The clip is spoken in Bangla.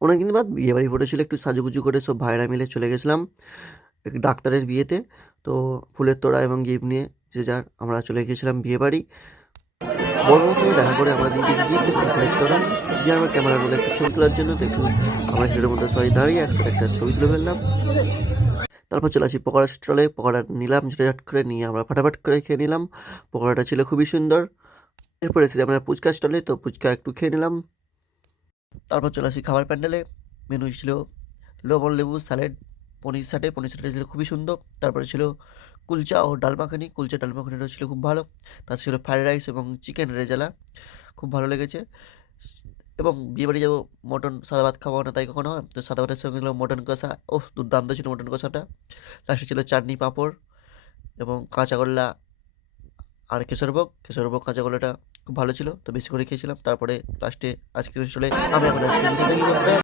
অনেকদিন বাদ বিয়েবাড়ি ফটো ছিল, একটু সাজুগুজু করে সব ভাইরা মিলে চলে গেছিলাম এক ডাক্তারের বিয়েতে। তো ফুলের তোড়া এবং গিফট নিয়ে যে যার আমরা চলে গিয়েছিলাম বিয়েবাড়ি। বড়বাবুর সঙ্গে দেখা করে আমরা দিয়ে দিই গিফট এবং ফুলের তোড়া, দিয়ে আমরা ক্যামেরা রোলে একটু ছবি তোলার জন্য তো একটু আমরা ভিড়ের মধ্যে সবাই দাঁড়িয়ে একসাথে একটা ছবি তুলে ফেললাম। তারপর চলে আসি পকোড়া স্টলে, পকোড়া নিলাম ঝটঝট করে, নিয়ে আমরা ফাটাফাট করে খেয়ে নিলাম। পকোড়াটা ছিল খুবই সুন্দর। এরপর এসেছি আমরা ফুচকা স্টলে, তো ফুচকা একটু খেয়ে নিলাম। তারপর চলে আসি খাবার প্যান্ডেলে। মেনু ছিল লবণ লেবু স্যালাড, পনির সাটে ছিল খুবই সুন্দর। তারপরে ছিল কুলচা ও ডাল মাখানি, কুলচা ডাল মাখানিটাও ছিল খুব ভালো। তার ছিল ফ্রাইড রাইস এবং চিকেন রেজালা, খুব ভালো লেগেছে। স- এবং বিয়েবাড়ি যাবো, মটন সাদা ভাত খাবো না তাই কখনো হয়, তো সাদা ভাতের সঙ্গে ছিল মটন কষা, ওহ দুর্দান্ত ছিল মটন কষাটা। লাস্টে ছিল চাটনি পাঁপড় এবং কাঁচাগোল্লা আর কেশরভোগ কাঁচাগোল্লাটা খুব ভালো ছিল, তো বেশি করে খেয়েছিলাম। তারপরে লাস্টে আইসক্রিম চলে, আমি এখন আইসক্রিম খেতে থাকি বন্ধুরা।